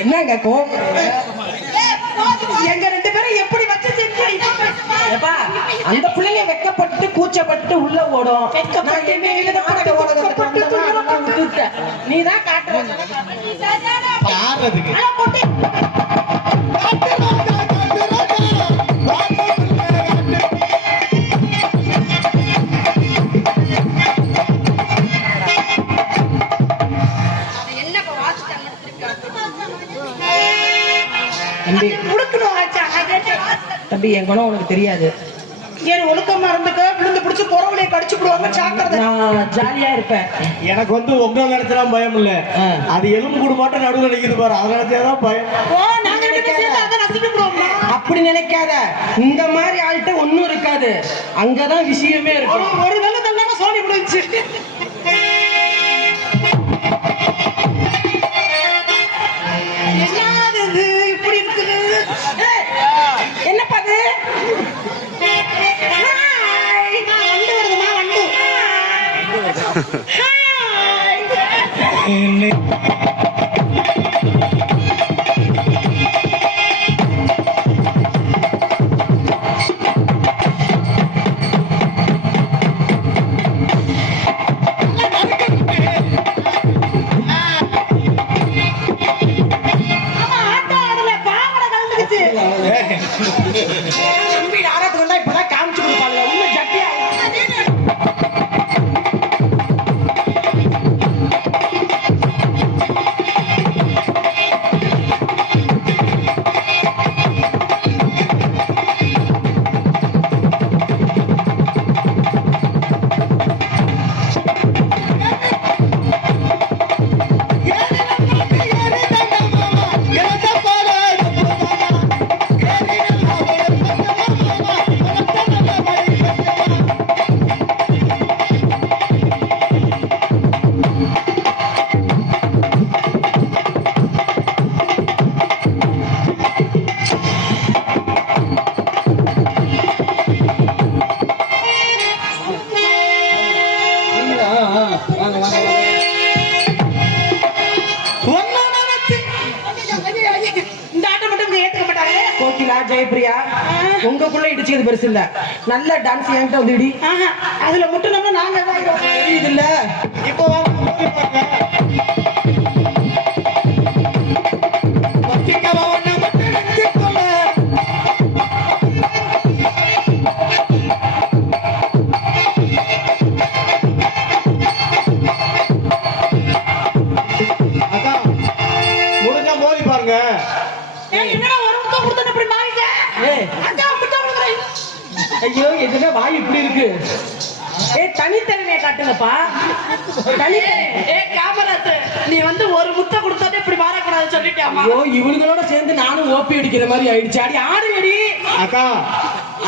என்னங்க எங்க ரெண்டு பேரும் எப்படி வச்சு அந்த பிள்ளைங்க வெக்கப்பட்டு கூச்சப்பட்டு உள்ள ஓடும். நீதான் காட்டுற தம்பி, என் குணம் உனக்கு தெரியாது. ஒழுக்கமா இருந்துக்க, விழுந்து பிடிச்சு பொறவுலையை கடிச்சு போடுவாங்க. சாக்கிறத நான் ஜாலியா இருப்பேன். எனக்கு வந்து உங்க நினைச்சலாம் பயம் இல்ல, அது எலும்பு கூடு மட்டும் நடுவில் நிற்குது பாரு, அதை நினைச்சாதான் பயம். அப்படி நினைக்காத, இந்த மாதிரி ஆள்கிட்ட ஒண்ணும் இருக்காது, அங்கதான் விஷயமே இருக்கும். ஒரு வேலை தள்ளாம சோழி முடிஞ்சு இப்பதான் காமிச்சு கொடுப்பாங்க. உண்மை ஜட்டியா ஜெயபிரியா, உங்களுக்குள்ள இடிச்சது பெருசு இல்ல. நல்ல டான்ஸ் என்கிட்ட வந்து இடி. அதுல மட்டும் நம்ம நாங்க தெரியுது இல்ல. இப்போ முடிஞ்சா மோதி பாருங்க. ஐயோ, எதுனா வாய் இப்படி இருக்கு. தனித்தன்மையை காட்டுங்கப்பா. நீ வந்து ஒரு முட்டை கொடுத்தாட்டே இப்படி மாறக்கூடாது சொல்லிட்டியாமா? ஐயோ, இவனுங்களோட சேர்ந்து நானும் ஓப்பி அடிக்கிற மாதிரி ஆயிடுச்சு. அடி ஆடு அடி. அக்கா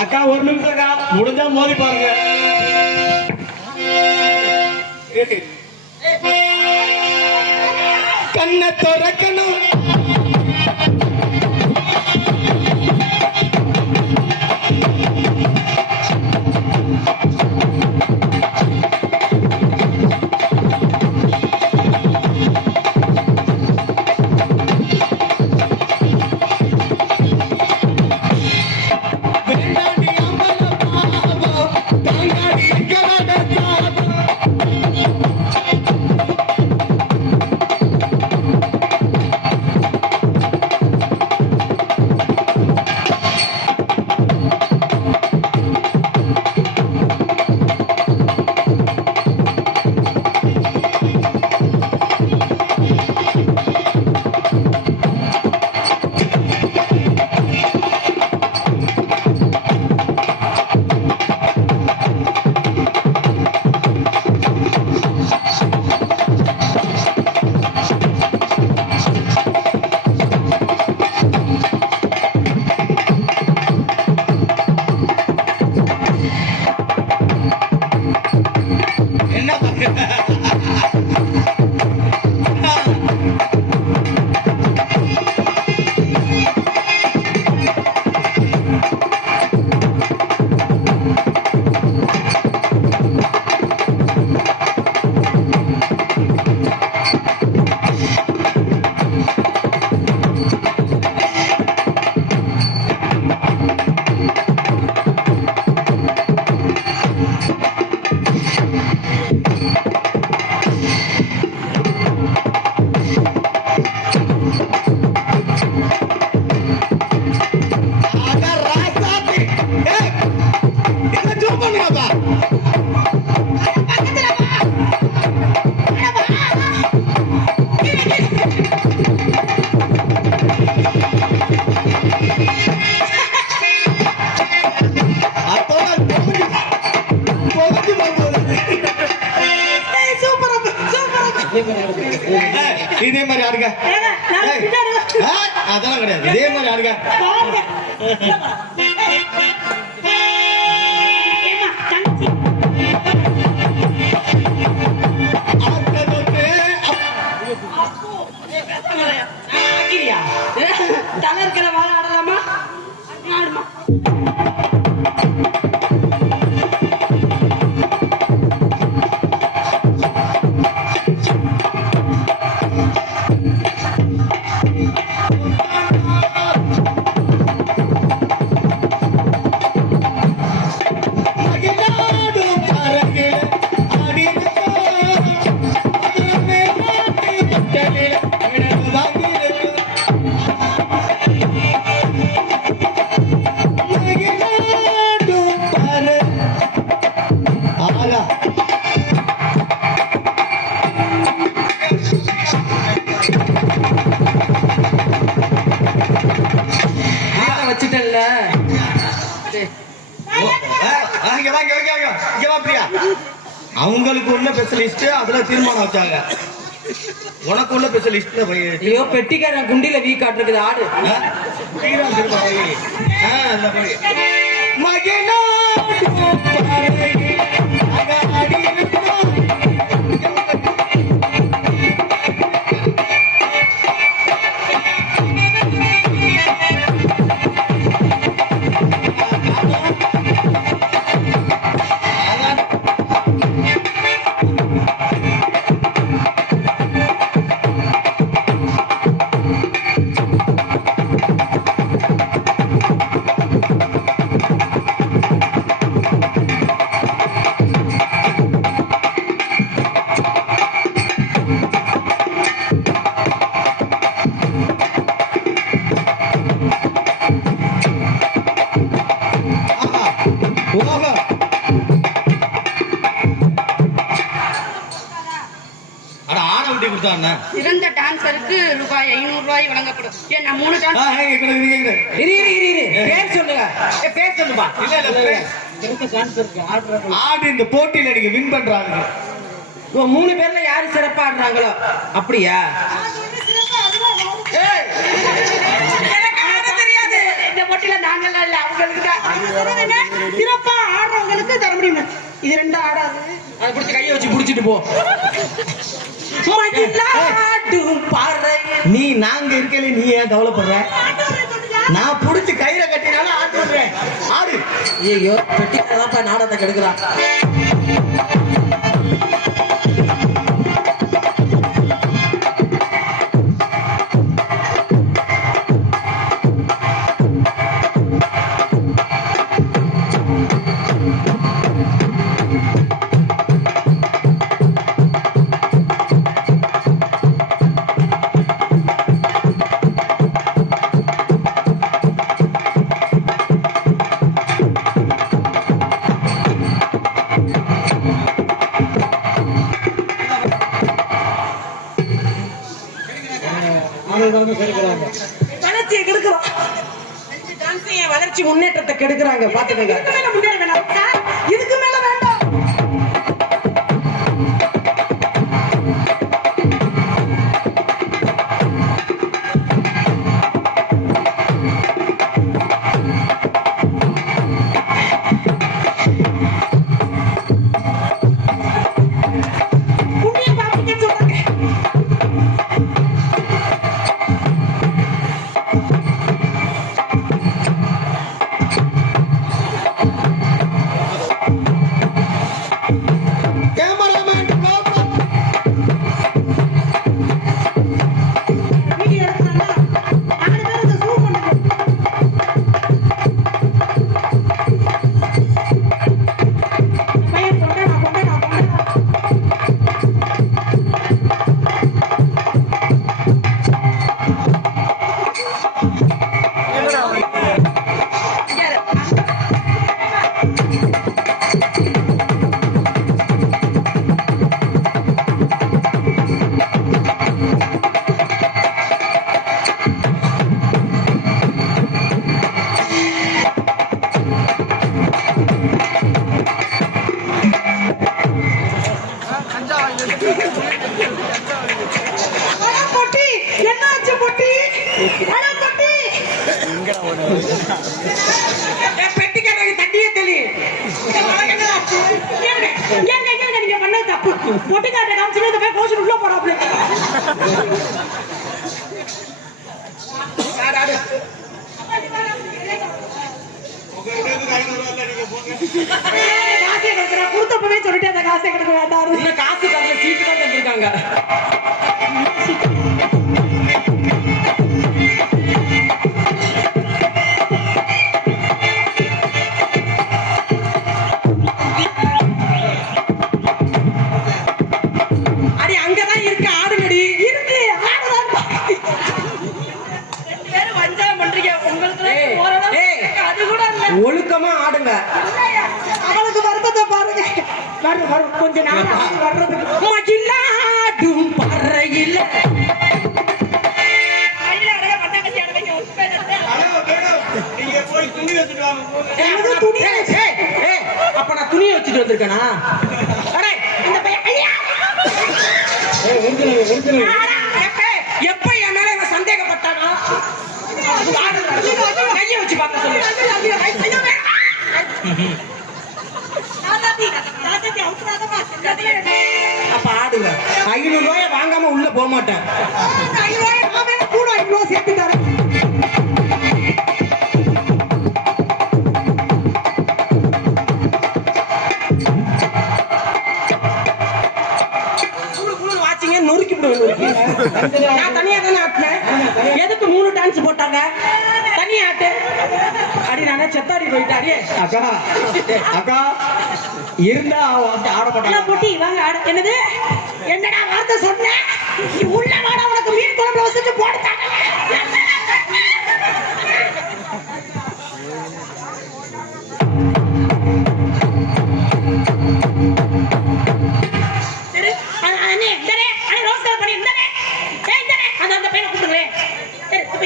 அக்கா ஒரு நிமிஷம் அக்கா, முடிஞ்சா மோதி பாருங்க. கண்ணை திறக்கணும். இதே மாதிரி ஆடுங்க. ஏங்க, நான் ஏய், பின்னாடி வா. அதெல்லாம் கிடையாது. இதே மாதிரி ஆடுங்க. பாருங்க. ஏம்மா, தங்கச்சி. ஆக்கிரியா? தலை இருக்கிற வாழை ஆடலாமா? ஆடுமா. வச்சுட்டேன்ல. அவங்களுக்கு உள்ள ஸ்பெஷலிஸ்ட் அதுல தீர்மானம் வச்சாங்க. உனக்கு உள்ள ஸ்பெஷலிஸ்ட்ல போய் ஐயோ பெட்டிக்காரன் குண்டில வீ காட்டுறது ஆடு. சிறந்த டான்சருக்கு ரூபாய் 500 வழங்கப்படும். ஏன் நான் 3 டான்ஸ் பேர் சொல்லுங்க. பேர் சொல்லுப்பா. ஆடு இந்த போட்டியில நீங்க வின் பண்றாங்க. 3 பேர்ல யாரு சிறப்பா ஆடுறாங்களோ அப்படியா? தெரியாது. இந்த போட்டியில நாங்கெல்லாம் இல்ல, அவங்களுக்கு தான். சிறப்பா ஆடுறவங்களுக்கு தர முடியும். இது 2 ஆடாது. அதை பிடிச்சி கையை வச்சு புடிச்சிட்டு போ. நீ நாங்க இருக்கல, நீ ஏன் கவலைப்படுற? நான் புடிச்சு கயிறை கட்டினாலும் ஆட்டு விடுறேன். ஆடு. ஐயோ பெட்டிக்காரப்பா நாடத்தை கெடுக்கிறான். வளர்ச்சியை கெடுக்கிறோம். வளர்ச்சி முன்னேற்றத்தை கெடுக்கிறாங்க. பாத்துக்கங்க. முன்னேற வேண்டாம். இதுக்கு மேல வேண்டாம். ஹலோ பொட்டி பெட்டி கடைக்கு தட்டியே தெளி நீங்க பண்ணது தப்பு. பொட்டி காட்ட காமிச்சு இந்த போய் கோஷன் உள்ள போறாப்ல. காசை கொடுக்குறா கொடுத்தப்பவே சொல்லிட்டு அந்த காசை கொடுக்க வேண்டாம். இல்ல காசு தரல, சீட்டு தான் தந்திருக்காங்க. அடி அங்கதான் இருக்கு ஆடுங்கடி இருக்கு ஆடுதான். பேரும் வஞ்சகம் பண்றீங்க. உங்களுக்கு ஏய், ஓரளவு ஏய். அது கூட இல்ல. ஒழுக்கமா ஆடுங்க. அவளுக்கு வருத்தத்தை பாருங்க. வரும் வரும் கொஞ்ச நாள் வர்றதுக்கு மகிழாடும் பறையில கையில அழகா பண்ணாங்கச்சி அட வைக்க ஒரு பேர் எடுத்து. நீங்க போய் துணி வச்சுட்டு வாங்க. எனக்கு துணி அப்ப நான் துணியை வச்சுட்டு வந்திருக்கேனா? அடே இந்த பையன் ஐயா எப்ப என் மேல இவன் சந்தேகப்பட்டானா? கையை வச்சு பார்க்க சொல்லு. அப்ப ஆடுங்க. 500 ரூபாய வாங்காம உள்ள போக மாட்டேன். கூட 5 ரூபா சேர்த்து தரேன். வாட்சிங்க நொறுக்கி விடுவேன். நான் தனியா தானே ஆட்டினேன். எதுக்கு 3 டான்ஸ் போட்டாங்க? தனியா ஆட்டு அடி. நானே செத்தாடி போயிட்டாடியே. அக்கா அக்கா இருந்தா ஆட மாட்டாங்க. பொட்டி வாங்க ஆட. என்னது என்னடா வார்த்தை சொன்ன? நீ உள்ள வாடா உனக்கு மீன் குழம்புல வச்சுட்டு போடுறாங்க.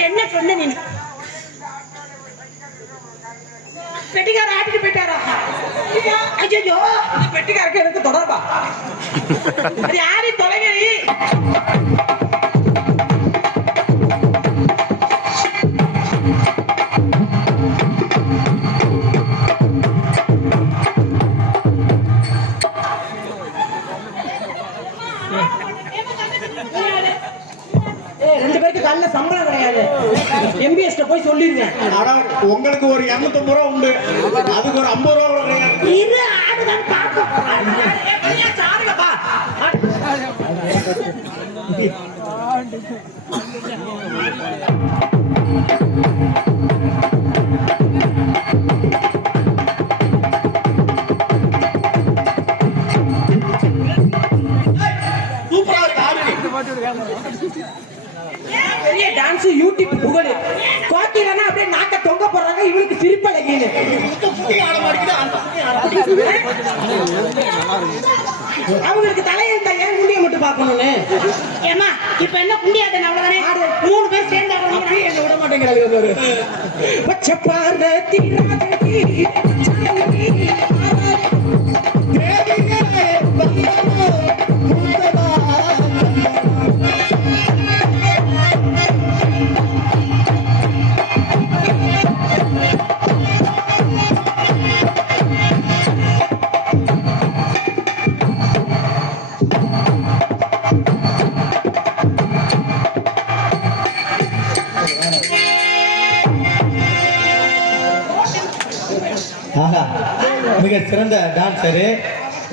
என்ன சொன்ன நீ? பெட்டிக்கார ஆட்டிட்டு போயிட்டாரா? ஐயோ பெட்டிக்காரருக்கு எனக்கு தொடர்பா? அது யாரி தொலைங்கடி. ரெண்டு பேருக்கு காலைல சம்பளம் கிடையாது. MBS போய் சொல்லிருங்க. ஆனா உங்களுக்கு ஒரு 250 ரூபா உண்டு, அதுக்கு ஒரு 50 ரூபா கிடையாது. இது ஆடுதான் பாப்போம். ஆடுங்கப்பா. பெரிய டான்ஸ் யூடியூப் புகழ். கோக்கிலனா அப்படியே நாக்க தொங்க போடுறாங்க. இவளுக்கு சிரிப்பழகின்னு அவங்களுக்கு தலையெழுத்த ஏன் குண்டிய மட்டும் பார்க்கணும்னு. ஏமா இப்ப என்ன குண்டியாட்டம் அவ்வளவுதானே? 3 பேர் சேர்ந்தாங்க. என்ன விட மாட்டேங்கிறாங்க. பச்சப்பார தீராதடி ஆஹா, மிக சிறந்த டான்சரு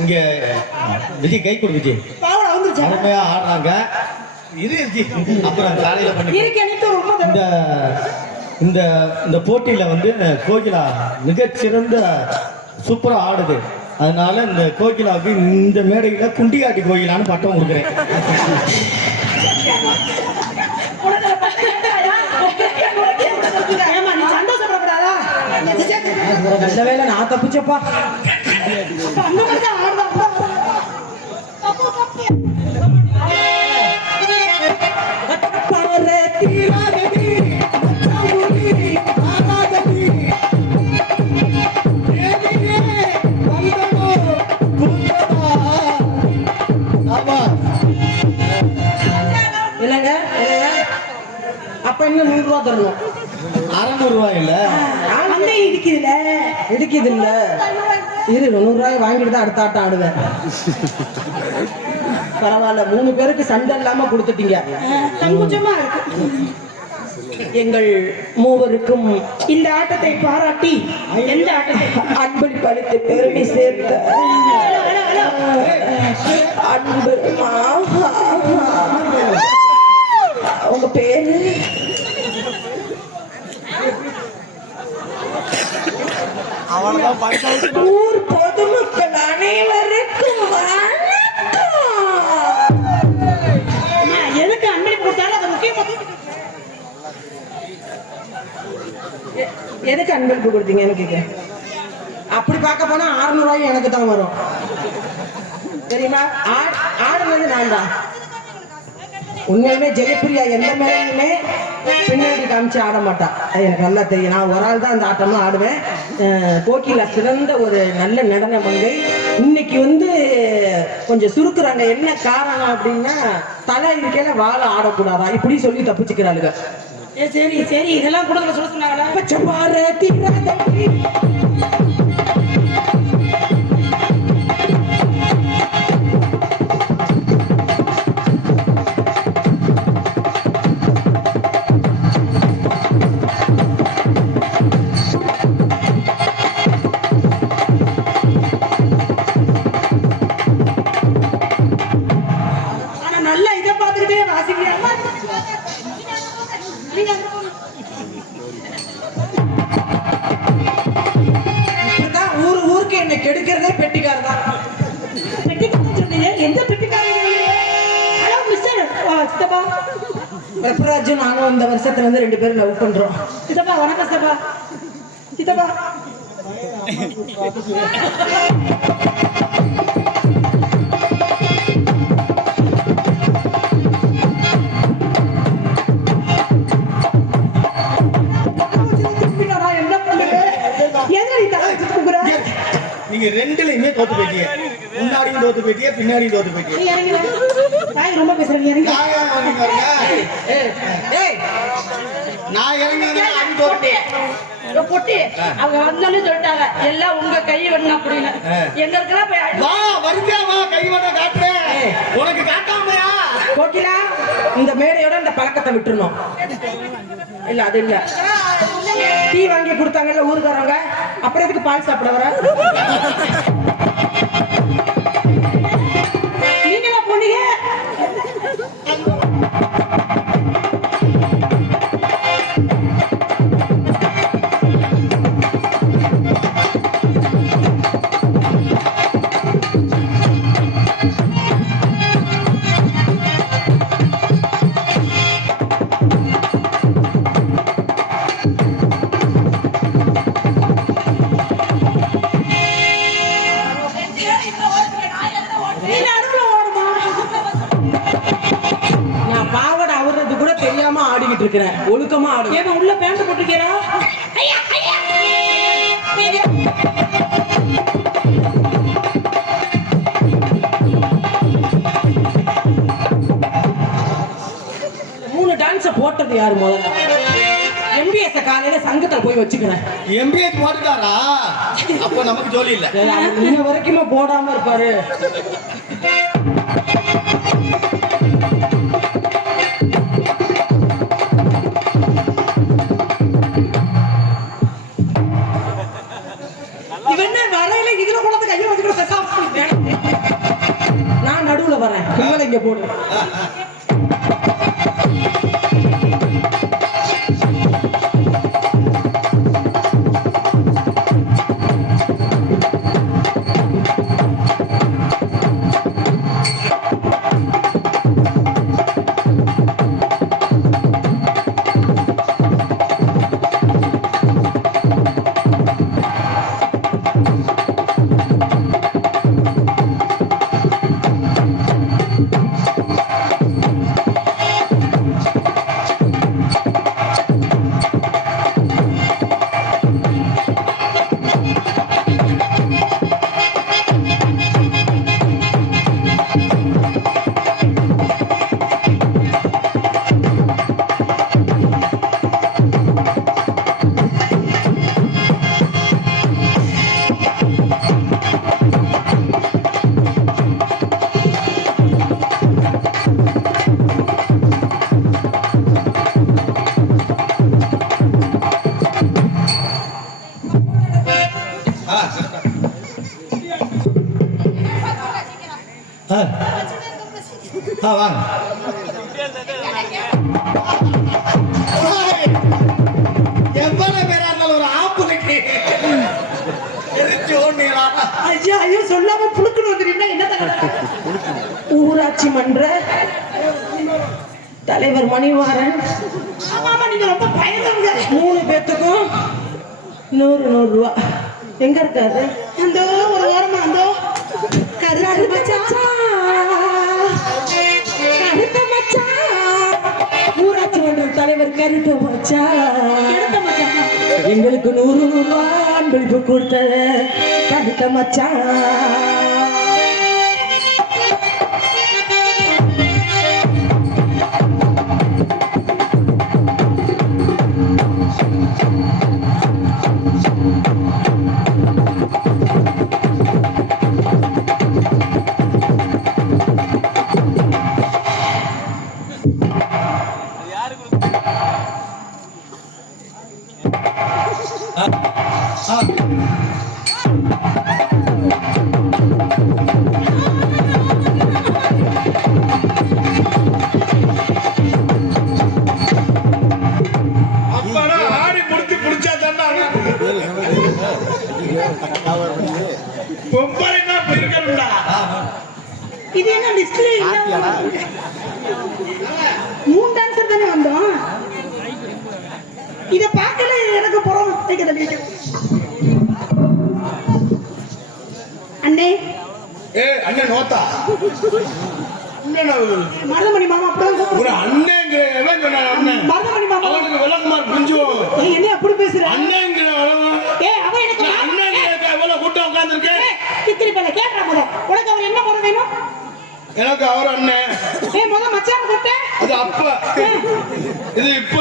இங்க விஜய். கை கொடு விஜய். பாவடா வந்துருச்சு. அருமையா ஆடுறாங்க. இது அப்புறம் காலையில பண்ணி இந்த இந்த இந்த போட்டியில வந்து கோகிலா மிகச்சிறந்த சூப்பரா ஆடுது. அதனால இந்த கோகிலாவுக்கு இந்த மேடையில குண்டிகாட்டி கோகிலான்னு பட்டம் கொடுக்குறேன். நீ சந்தோஷப்படக்கூடாதா? நல்ல வேலை நான் தப்பிச்சப்பா. அந்த மாதிரி தான் ஆடுதான். இல்லைங்க அப்ப இன்னும் ரூபா தரணும். 600 ரூபாய் இல்ல அங்கே இருக்குதுல்ல. இடிக்குது இல்ல. இரு 100 ரூபாய் வாங்கிட்டு தான் அடுத்த ஆட்டம் ஆடுவேன். பரவாயில்ல 3 பேருக்கு சண்டை இல்லாம கொடுத்துட்டீங்க. சங்குச்சமா இருக்கு. எங்கள் மூவருக்கும் இந்த ஆட்டத்தை பாராட்டி எந்த ஆட்டத்தை அன்பளிப்பு அளித்து பெருமை சேர்த்த அன்பு உங்க பேரு ஊர் பொதுமக்கள் அனைவருக்கும் எதுக்கு அன்பளிப்பு கொடுத்தாலும் அது முக்கியமா எதுக்கு அன்பளிப்பு கொடுத்தீங்கன்னு கேட்கிறேன். அப்படி பார்க்க போனா 600 ரூபாயும் எனக்கு தான் வரும் தெரியுமா. ஆடுனது நான் தான். உண்மையுமே ஜெயப்பிரியா எந்த மேலையுமே பின்னாடி காமிச்சு ஆட மாட்டா. அது எனக்கு நல்லா தெரியும். நான் ஒரு ஆள் தான் அந்த ஆட்டம்லாம் ஆடுவேன். கோகிலா சிறந்த ஒரு நல்ல நடன மங்கை. இன்னைக்கு வந்து கொஞ்சம் சுருக்குறாங்க. என்ன காரணம் அப்படின்னா தலை இருக்கையில வாழை ஆடக்கூடாதா இப்படி சொல்லி தப்பிச்சுக்கிறாளுங்க. சரி சரி இதெல்லாம் கூட சொல்ல சொன்னாங்களா. பச்சை பாரு தீராதடி. ஆனா நல்லா இதை பார்த்துக்கிட்டே வாசிக்கிறேன். இப்படிதான் ஊருக்கு என்னை கெடுக்கிறதே பெட்டிக்காரர் தான். பெட்டிக்காரன் சொன்னீங்க. எந்த பெட்டிக்காரன்? ஹலோ மிஸ்டர் சித்தப்பா. பிரபராஜும் நானும் இந்த வருஷத்துல இருந்து 2 பேரும் லவ் பண்றோம். சித்தப்பா வணக்கம் சித்தப்பா. சித்தப்பா என்ன பண்ணுங்க? எதுல இந்த ஆளு கூப்பிடுற? நீங்க ரெண்டுலயுமே தோத்து போயிட்டீங்க. முன்னாடியும் தோத்து போயிட்டீங்க, பின்னாடியும் தோத்து போயிட்டீங்க. நீ இறங்குங்க. தாய் ரொம்ப பேசுறீங்க. இறங்கி நான் ஏன் வரீங்க பாருங்க. ஏய் நான் இறங்கினா அது தோத்துட்டேன். பொட்டி அவங்க வந்தாலும் சொல்லிட்டாங்க எல்லாம் உங்க கை வேணும் அப்படின்னு. எங்களுக்கெல்லாம் போய் வா வருவியா வா கை வட காட்டுறேன். உனக்கு காட்டாமையா? கோகிலா இந்த மேடையோட இந்த பழக்கத்தை விட்டுறணும். இல்ல அது இல்ல. டீ வாங்கி கொடுத்தாங்கல்ல ஊருக்காரங்க, அப்புறம் எதுக்கு பால் சாப்பிட வர? நீங்களா போனீங்க? நீ நடுவுல ஓடுமா? நான் பாவடை அவர்றது கூட தெரியாம ஆடிக்கிட்டு இருக்கிறேன். ஒழுக்கமா ஆடு. ஏமா உள்ள பேண்ட் போட்டிருக்கீரா? ஐயா ஐயா. மூணு டான்ஸ போட்டது யாரு முதல்ல? MBS காலையில சங்கத்துல போய் வச்சுக்கிறேன். MBS போட்டுட்டாரா? அப்ப நமக்கு ஜோலி இல்ல. இன்ன வரைக்குமே போடாம இருப்பாரு. இவன் வரையில இதுல கொண்டு கையை வச்சுக்கிட்டு பேசாம நான் நடுவுல வரேன். இவளை இங்க போடு. வாங்க. எவ்வளவு பேரா இருந்தாலும் ஒரு ஆம்பளைக்கு ஐயா ஐயோ சொல்லாம புழுக்குன்னு வந்துட்டீங்கன்னா என்ன தகவல்? ஊராட்சி மன்ற தலைவர் மணிவாரன் ஆமா நீங்க ரொம்ப பயந்தவங்க. 3 பேத்துக்கும் 100 ரூபா. எங்க இருக்காரு? அந்த ஒரு ஓரமா அந்த கருத்து மச்சான். கருத்த மச்சான், ஊராட்சி மன்ற தலைவர் கருத்த மச்சான், எடுத்த மச்சான். எங்களுக்கு 100 ரூபா அன்பளிப்பு கொடுத்த கருத்த மச்சான். இது என்ன லிஸ்ட்ல இல்ல? 3 டான்சர் தானே வந்தோம். இத பார்க்கல எனக்கு புறம் வைக்க. அண்ணே அண்ணன் நோத்தா மருதமணி மாமா அப்படியே ஒரு அண்ணன் மருதமணி மாமா அவனுக்கு விளக்குமார் குஞ்சுவோம். என்ன அப்படி பேசுற? அண்ணன் அவன் எனக்கு அண்ணன் எவ்வளவு கூட்டம் உட்கார்ந்துருக்கு. கித்திரி பேல கேட்ற முத உனக்கு அவர் என்ன முறை வேணும்? எனக்கு அவர் அண்ணன் முத மச்சான் போட்ட அது அப்ப இது இப்ப